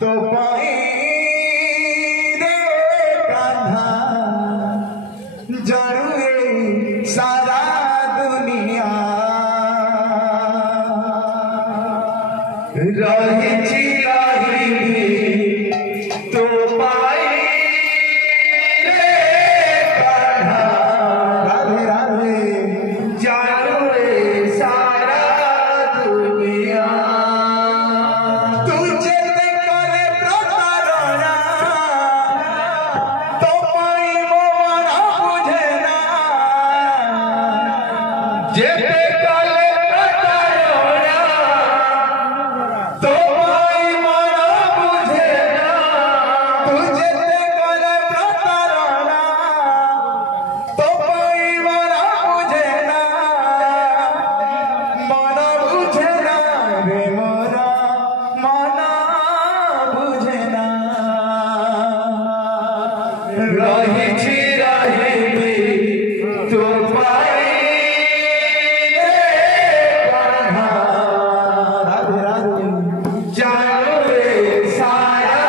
तो पाए रे कान्हा जानुए सारा दुनिया रही तो पाए रे कान्हा राधे राधे जानुए सारा दुनिया तुझे करे प्रतारणा तो पाई मोरा बुझे ना जेते काले प्रतारणा तो पाई मोरा बुझे ना तुझे करे प्रतारणा तो पाई मोरा बुझे ना मोरा बुझे ना रे मोरा मोरा बुझे ना रही तो पाए रे कान्हा राधे राधे जानो रे सारा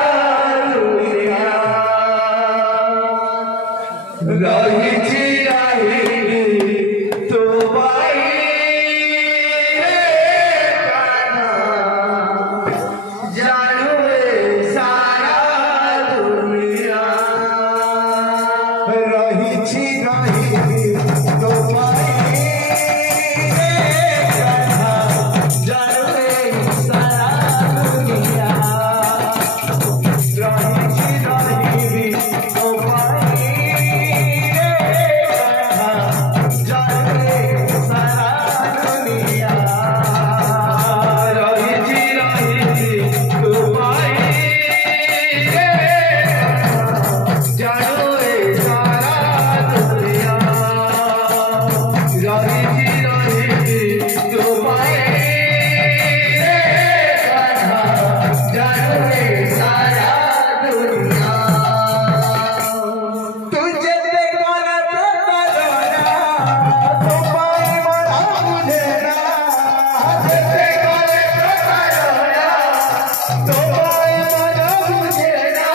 दुनिया रही तो पाए रे कान्हा जानो रे सारा दुनिया रही तो पाए रे कान्हा जानो रे सारा दुनिया रही तो पाए रे कान्हा जानो रे सारा दुनिया रही तो पाए रे जानो रे सारा दुनिया रही तो पाए रे कान्हा जानो रे सारा दुनिया तुझे देखन प्रतारणा तो पाई मोरा बुझे ना तुझे देखन प्रतारणा तो पाई मोरा बुझे ना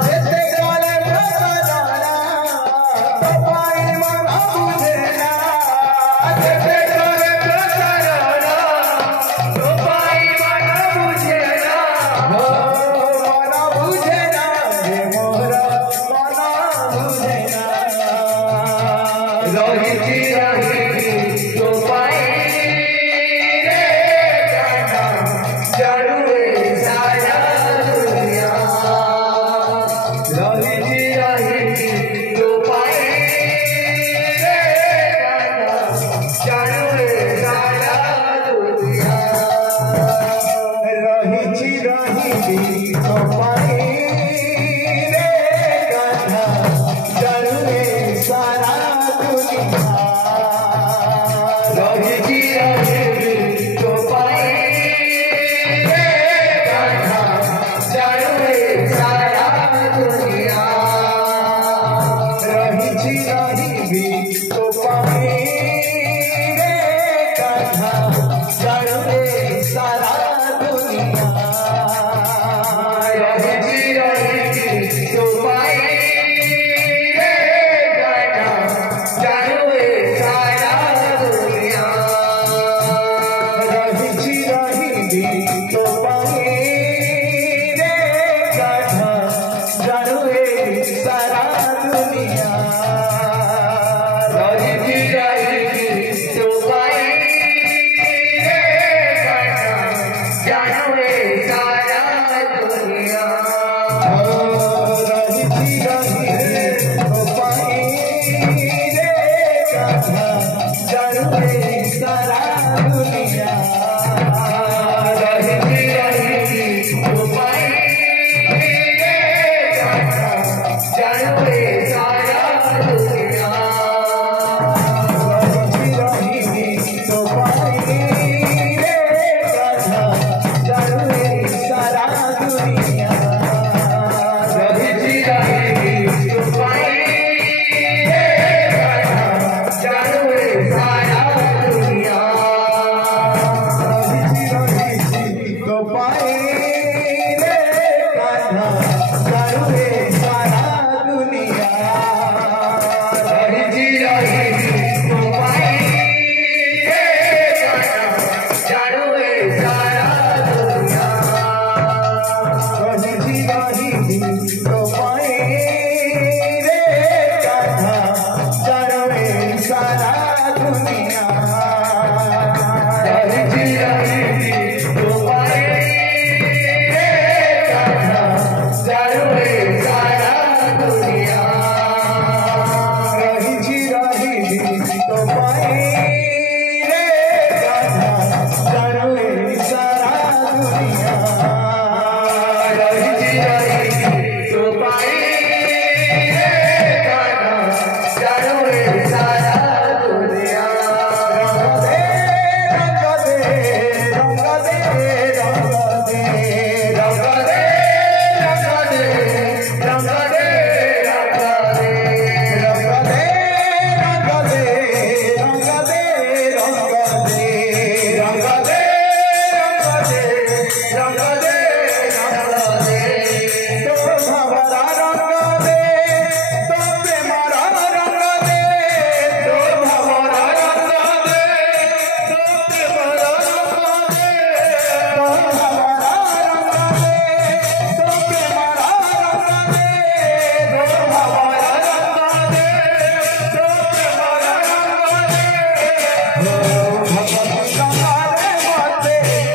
तुझे देखन प्रतारणा तो पाई मोरा बुझे ना तुझे देखन प्रतारणा तो पाई मोरा बुझे ना मोरा बुझे ना रे मोरा मोरा बुझे ना रही तो पाए रे कान्हा जानो रे सारा दुनिया रही तो पाए रे कान्हा जानो रे सारा दुनिया रही तो पाए रे कान्हा जानो रे सारा दुनिया रही तो पाए रे कान्हा जानो रे सारा दुनिया रही तो पाए रे कान्हा जानो रे सारा दुनिया रही तो पाए रे कान्हा जानो रे सारा दुनिया रही तो पाए रे कान्हा जानो रे सारा दुनिया रही तो पाए रे कान्हा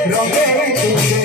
Rong